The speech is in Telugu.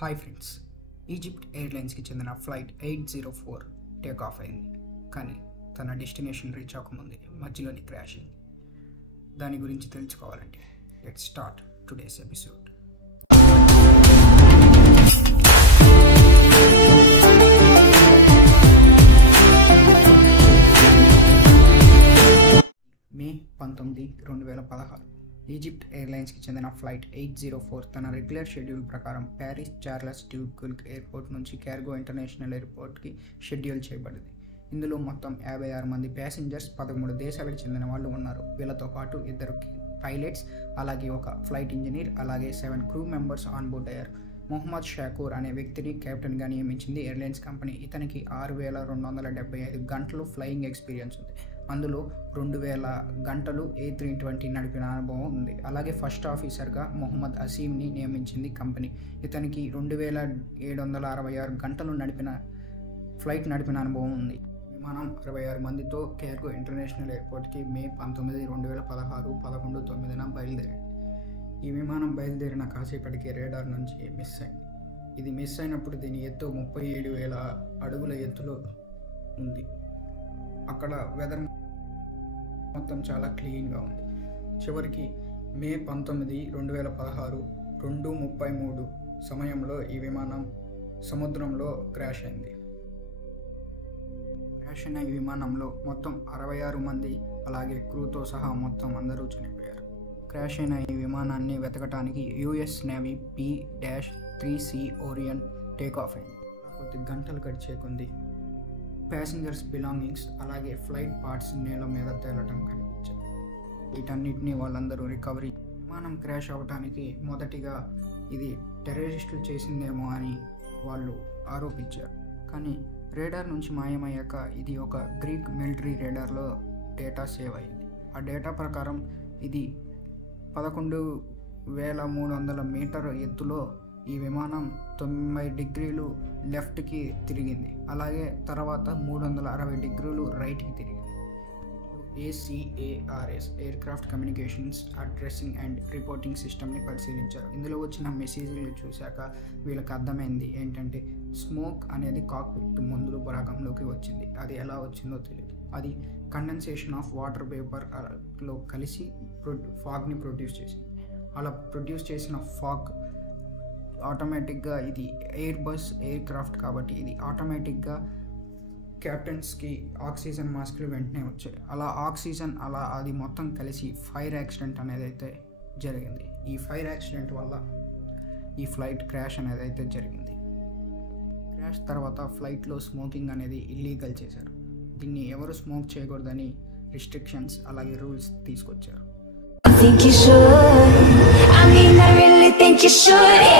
హాయ్ ఫ్రెండ్స్, ఈజిప్ట్ ఎయిర్లైన్స్కి చెందిన ఫ్లైట్ 804 టేక్ ఆఫ్ అయింది. కానీ తన డెస్టినేషన్ రీచ్ అవ్వకముందే మధ్యలోని క్రాష్ అయింది. దాని గురించి తెలుసుకోవాలంటే let's start today's episode. May 19, 2016 Egypt ఎయిర్లైన్స్కి చెందిన ఫ్లైట్ 804 తన రెగ్యులర్ షెడ్యూల్ ప్రకారం Paris Charles de Gaulle airport నుంచి కార్గో ఇంటర్నేషనల్ ఎయిర్పోర్ట్కి షెడ్యూల్ చేయబడింది. ఇందులో మొత్తం 56 మంది ప్యాసింజర్స్ 13 దేశాలకు చెందిన వాళ్ళు ఉన్నారు. వీళ్ళతో పాటు 2 పైలట్స్, అలాగే ఒక ఫ్లైట్ ఇంజనీర్, అలాగే 7 క్రూ మెంబర్స్ ఆన్ బోర్డ్ అయ్యారు. మొహమ్మద్ షాకూర్ అనే వ్యక్తిని కెప్టెన్గా నియమించింది ఎయిర్లైన్స్ కంపెనీ. ఇతనికి 6275 గంటలు ఫ్లయింగ్ ఎక్స్పీరియన్స్ ఉంది. అందులో 2000 గంటలు A320 నడిపిన అనుభవం ఉంది. అలాగే ఫస్ట్ ఆఫీసర్గా మొహమ్మద్ అసీమ్ని నియమించింది కంపెనీ. ఇతనికి 2766 గంటలు ఫ్లైట్ నడిపిన అనుభవం ఉంది. విమానం 66 మందితో కార్గో ఇంటర్నేషనల్ ఎయిర్పోర్ట్కి మే 19, 2016 11:09 బయలుదేరింది. ఈ విమానం బయలుదేరిన కాసేపటికి రేడార్ నుంచి మిస్ అయింది. ఇది మిస్ అయినప్పుడు దీని ఎత్తు 37,000 అడుగుల ఎత్తులో ఉంది. అక్కడ వెదర్ మొత్తం చాలా క్లీన్గా ఉంది. చివరికి మే 19, 2016 2:33 సమయంలో ఈ విమానం సముద్రంలో క్రాష్ అయింది. క్రాష్ అయిన ఈ విమానంలో మొత్తం 66 మంది, అలాగే క్రూతో సహా మొత్తం అందరూ చనిపోయారు. క్రాష్ అయిన ఈ విమానాన్ని వెతకడానికి US navy P-3C Orion take off అయింది. కొద్ది గంటలు గడిచే కొంది ప్యాసింజర్స్ బిలాంగింగ్స్, అలాగే ఫ్లైట్ పార్ట్స్ నేల మీద తేలటం కనిపించాయి. వీటన్నిటిని వాళ్ళందరూ రికవరీ. విమానం క్రాష్ అవ్వడానికి మొదటిగా ఇది టెర్రరిస్టులు చేసిందేమో అని వాళ్ళు ఆరోపించారు. కానీ రేడార్ నుంచి మాయమయ్యాక ఇది ఒక గ్రీక్ మిలిటరీ రేడార్లో డేటా సేవ్ అయింది. ఆ డేటా ప్రకారం ఇది 11,300 మీటర్ ఎత్తులో ఈ విమానం 90 డిగ్రీలు లెఫ్ట్కి తిరిగింది. అలాగే తర్వాత 360 డిగ్రీలు రైట్కి తిరిగింది. ACARS aircraft communications addressing and reporting సిస్టమ్ని పరిశీలించారు. ఇందులో వచ్చిన మెసేజ్లు చూశాక వీళ్ళకి అర్థమైంది ఏంటంటే స్మోక్ అనేది కాక్పిట్ ముందు భాగంలోకి వచ్చింది. అది ఎలా వచ్చిందో తెలియదు. అది కండెన్సేషన్ ఆఫ్ వాటర్ వేపర్లో కలిసి ఫాగ్ని ప్రొడ్యూస్ చేసింది. అలా ప్రొడ్యూస్ చేసిన ఫాగ్ ఆటోమేటిక్గా ఇది ఎయిర్బస్ ఎయిర్క్రాఫ్ట్ కాబట్టి ఇది ఆటోమేటిక్గా కెప్టెన్స్కి ఆక్సిజన్ మాస్క్లు వెంటనే వచ్చాయి. అలా అది మొత్తం కలిసి ఫైర్ యాక్సిడెంట్ అనేది అయితే జరిగింది. ఈ ఫైర్ యాక్సిడెంట్ వల్ల ఈ ఫ్లైట్ క్రాష్ అనేది అయితే జరిగింది. క్రాష్ తర్వాత ఫ్లైట్లో స్మోకింగ్ అనేది ఇల్లీగల్ చేశారు. దీన్ని ఎవరు స్మోక్ చేయకూడదని రిస్ట్రిక్షన్స్ అలాగే రూల్స్ తీసుకొచ్చారు. Think you should. I mean, I really think you should.